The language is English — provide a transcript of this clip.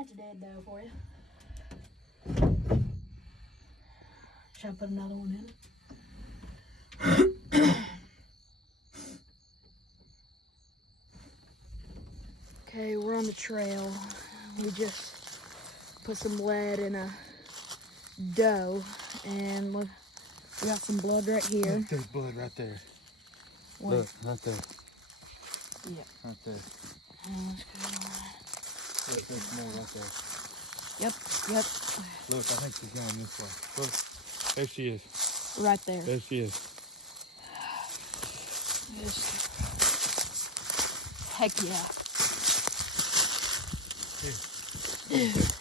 That's a dead doe for you. Should I put another one in? Okay, we're on the trail. We just put some lead in a doe, and look, we got some blood right here. Look, there's blood right there. Where? Look, right there. Yeah. Right there. Let's go. Look, there's more right there. Yep, yep. Look, I think she's going this way. Look, there she is. Right there. There she is. Just, heck yeah. Here.